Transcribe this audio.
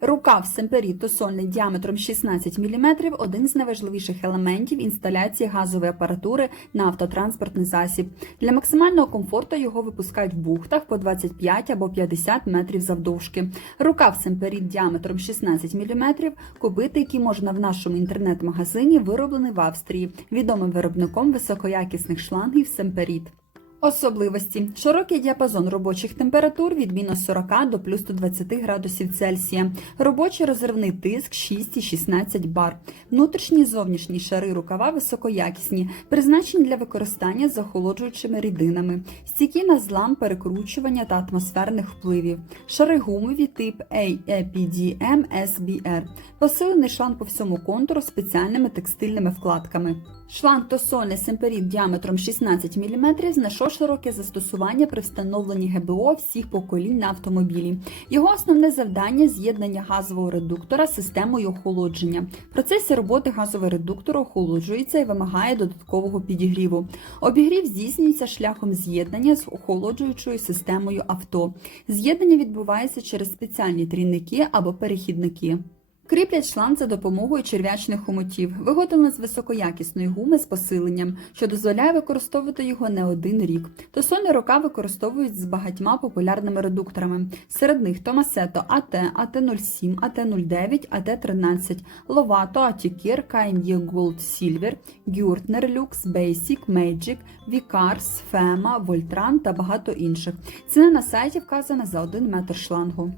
Рукав Семперіт тосольний діаметром 16 мм – один з найважливіших елементів інсталяції газової апаратури на автотранспортний засіб. Для максимального комфорту його випускають в бухтах по 25 або 50 метрів завдовжки. Рукав Семперіт діаметром 16 мм – купити, який можна в нашому інтернет-магазині, вироблений в Австрії, відомим виробником високоякісних шлангів Семперіт. Особливості. Широкий діапазон робочих температур від мінус 40 до плюс 120 градусів Цельсія, робочий розривний тиск 6,16 бар, внутрішні і зовнішні шари рукава високоякісні, призначені для використання з охолоджуючими рідинами, стійкі на злам, перекручування та атмосферних впливів, шари гумові тип AEPDM SBR, посилений шланг по всьому контуру спеціальними текстильними вкладками. Шланг тосольний семперіт діаметром 16 мм знайшов широке застосування при встановленні ГБО всіх поколінь на автомобілі. Його основне завдання з'єднання газового редуктора з системою охолодження. В процесі роботи газовий редуктор охолоджується і вимагає додаткового підігріву. Обігрів здійснюється шляхом з'єднання з охолоджуючою системою авто. З'єднання відбувається через спеціальні трійники або перехідники. Кріплять шланг за допомогою черв'ячних хомутів, виготовлено з високоякісної гуми з посиленням, що дозволяє використовувати його не один рік. Тосольні рука використовують з багатьма популярними редукторами. Серед них Томасето АТ, АТ-07, АТ-09, АТ-13, Lovato, Atticare, KME Gold Silver, Gürtner Lux, Basic, Magic, Vicars, Fema, Voltran та багато інших. Ціна на сайті вказана за 1 метр шлангу.